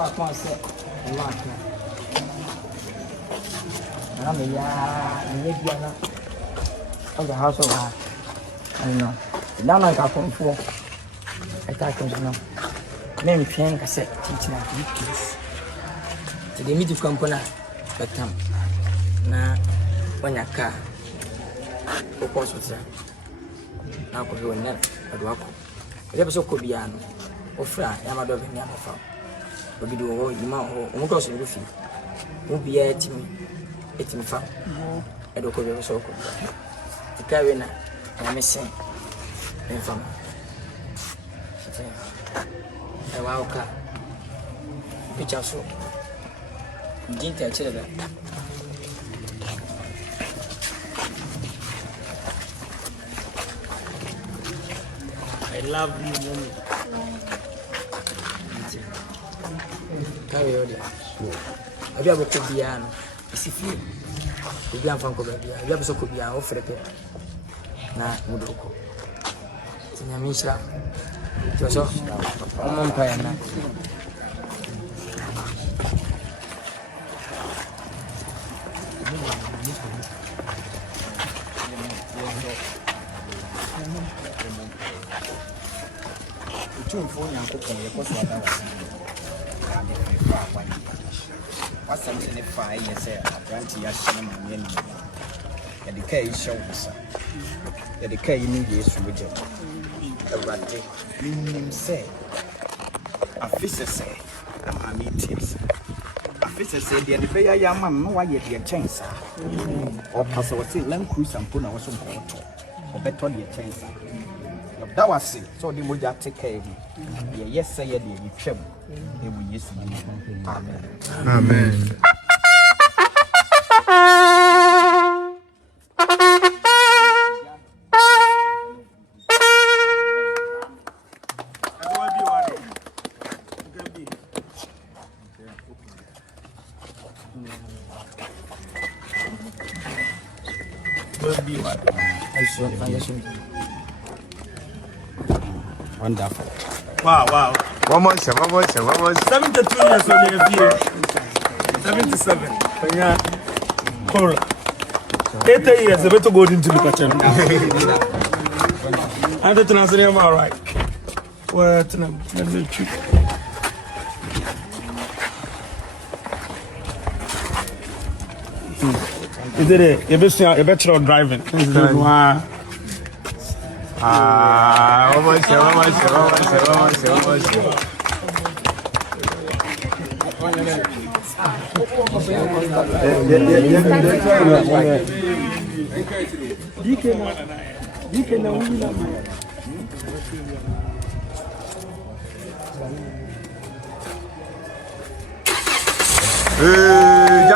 I can't say. I'm of the house of her. I know. Now I got from four. I can't know. Men paying cassette teaching at weekdays. To the middle company, but now when your car, of course, was there. Now could go never at work. The episode could be an or fry, Yamado in Yamafa. But we do all you know, almost in the field. Won't be a team. It's in fact, I don't go so good. The carrier, I'm missing. And from a wild car. Pitch out so. Didn't tell children. I love you, mommy. Carry on. I have a piano. It's a few. The young Fanco baby. I have a could be an offer. Na Mudoko. Tinyamisha. Joso. Omompayana. What's something if I say, I grant you a shame and the K shows the K in years with it. A randy, meaning say, a fisher say, I mean tips. A fisher said, the other young man, no, why yet your chance, or pass or say, Lamb Cruise and Puna was some photo, or better your chance. That was it, so the Muja take care of you. Yes, say, you trouble. It will use Amen. Amen. Wonderful. Wow. One more. 72 years on your year. 77. Yeah. Cool. 80 years, I better go into the kitchen. I'm the Tanzania, all right. What? Let me check. Is it a bachelor of driving? Wow. One more. Hey,